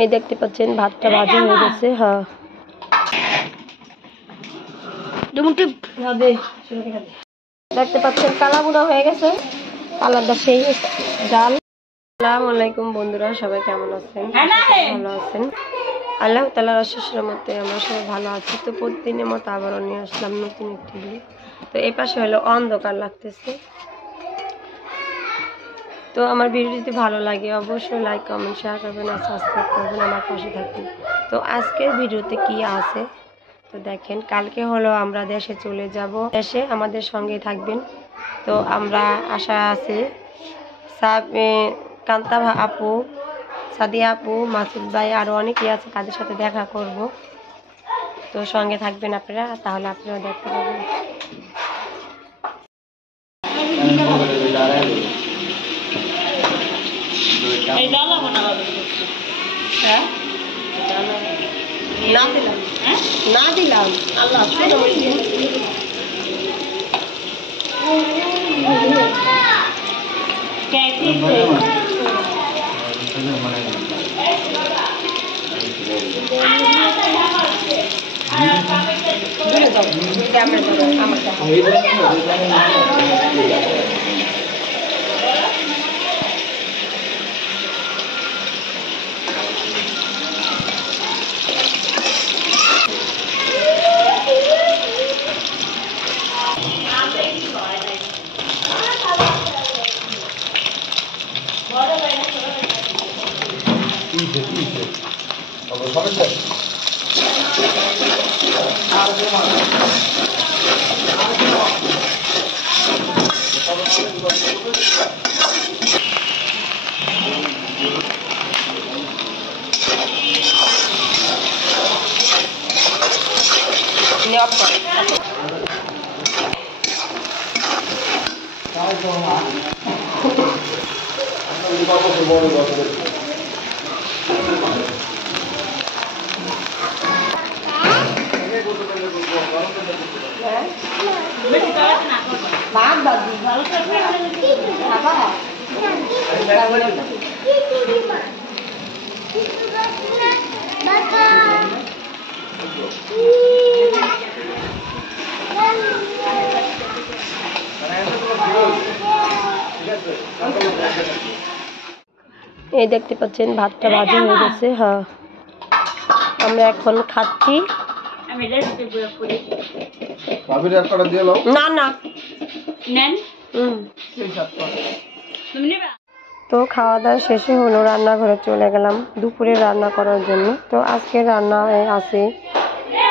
এই দেখতে পাচ্ছেন ভাতটা ভাজি হয়ে গেছে। হ্যাঁ দেখতে পাচ্ছেন কালা বুনা হয়ে গেছে, কালারটা সেই ডাল। আসসালামু আলাইকুম বন্ধুরা, সবাই কেমন আছেন? ভালো আছেন? আল্লাহ তাআলার অশেষ রহমতে আমরা সবাই ভালো আছি। তো প্রতিদিনের মতো আবারও নিয়ে আসলাম নতুন একটি ভিডিও। তো এই পাশে হলো অন্ধকার লাগতেছে। তো আমার ভিডিও যদি ভালো লাগে অবশ্যই লাইক কমেন্ট শেয়ার করবেন আর সাবস্ক্রাইব করবেন, আমার পাশে থাকবেন। তো আজকের ভিডিওতে কি আছে তো দেখেন, কালকে হলো আমরা দেশে চলে যাব, দেশে আমাদের সঙ্গে থাকবেন। তো আমরা আশা আছে কান্তা আপু, সাদিয়া আপু, মাসুদ ভাই আরও অনেকেই আছে, তাদের সাথে দেখা করব। তো সঙ্গে থাকবেন আপনারা, তাহলে আপনারা দেখতে পাবেন। না দিলাম আল্লাহ এই দেখতে পাচ্ছেন ভাতটা ভাজি হয়ে গেছে। হ্যাঁ আমরা এখন খাচ্ছি। না না তো খাওয়া দাওয়া শেষে হলো, রান্নাঘরে চলে গেলাম দুপুরে রান্না করার জন্য। তো আজকে রান্না আছে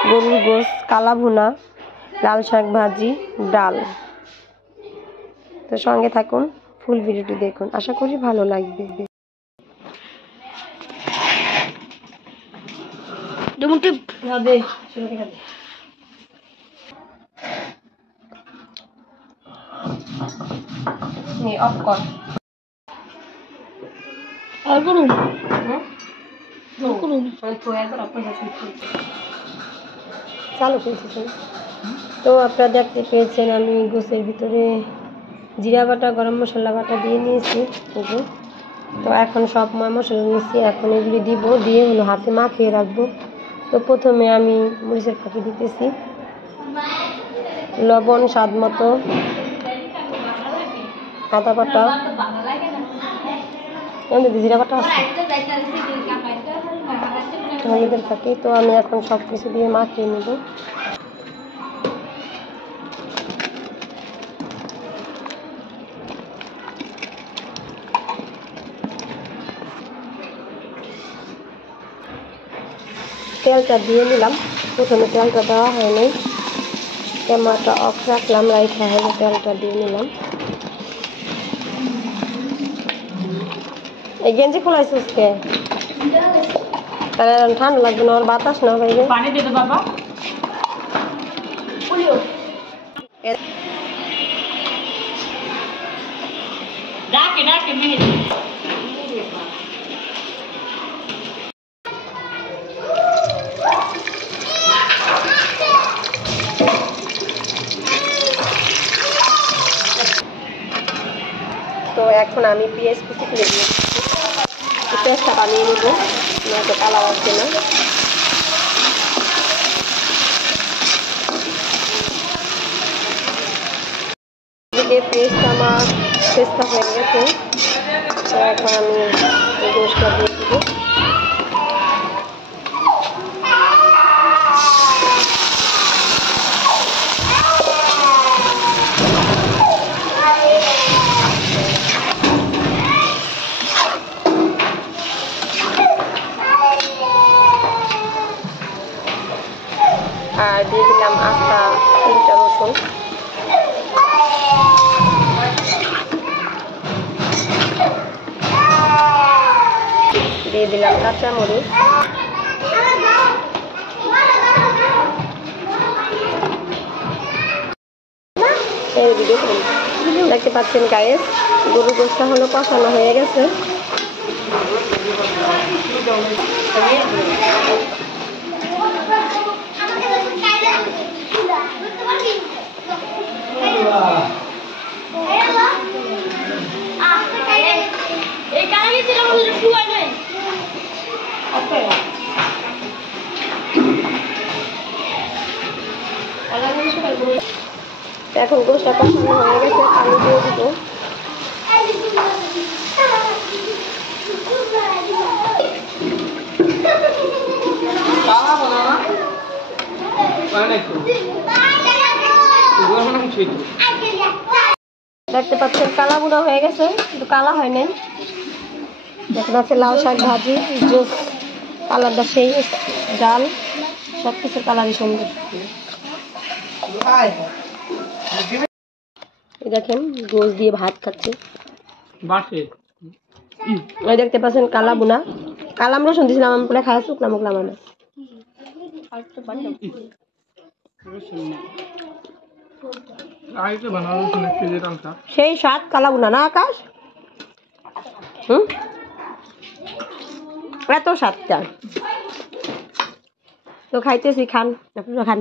গরুর গোশত, কালা ভুনা, লাল শাক ভাজি, ডাল। তো সঙ্গে থাকুন, ফুল ভিডিওটি দেখুন, আশা করি ভালো লাগবে। চালু করেছি। তো আপনারা দেখতে পেয়েছেন আমি গোছের ভিতরে জিরা বাটা, গরম মশলা বাটা দিয়ে নিয়েছি। তো এখন সব মশলা নিয়েছি, এখন এগুলি দিব, দিয়ে হলো হাতে মাখিয়ে রাখবো। তো প্রথমে আমি মরিচের ফাঁকি দিতেছি, লবণ স্বাদ মতো, আদা বাটা, জিরা বাটা আছে, হলুদের ফাঁকি। তো আমি এখন সব কিছু দিয়ে মাখিয়ে নেব। তেলটা দিয়ে নিলাম, প্রথমে তেলটা দেওয়া হয়নি, ক্যামেরাটা অফ রাখলাম, রাইখা হলে তেলটা দিয়ে নিলাম। এই গেঞ্জি খোলাইছে আজকে, তাহলে ঠান্ডা লাগবে না, ওর বাতাস না বাইরে। পানি দিয়ে দে বাবা। ডাকে ডাকে মেয়ে। তো এখন আমি পেঁয়াজ কুচি তুলে দিয়েছি, পেস্টটা বানিয়ে নেব, নয়তো কালার আসছে না। এদিকে পেস্টটা আমার পেস্টটা হয়ে গেছে, তো এখন আমি গোশটা দিয়ে দিব। আর দিয়ে দিলাম আস্তা 3টা রসুন। দিয়ে দিলাম কাঁচামরিচ। দেখতে পাচ্ছেন গাইস, গরুর গোশটা হলো কষানো হয়ে গেছে। এখন গোশটা কষানো হয়ে গেছে, পানি দিয়ে দিব। দেখতে পাচ্ছেন কালা বুনা হয়ে গেছে, কিন্তু কালা হয় নাই। দেখতে পাচ্ছেন লাউ শাক ভাজি, কালারটা সেই ডাল, সব কিছুর কালারই সুন্দর। দেখেন গোশ দিয়ে ভাত খাচ্ছে। ওই দেখতে পাচ্ছেন কালা বুনা, কালাম রসুন দিয়েছিলাম, আমি পুরো খাওয়া শুকনা মুখলাম না। সেই স্বাদ কালা বুনা না আকাশ? এত স্বাদটা তো খাইতেছি, খান আপনারা খান।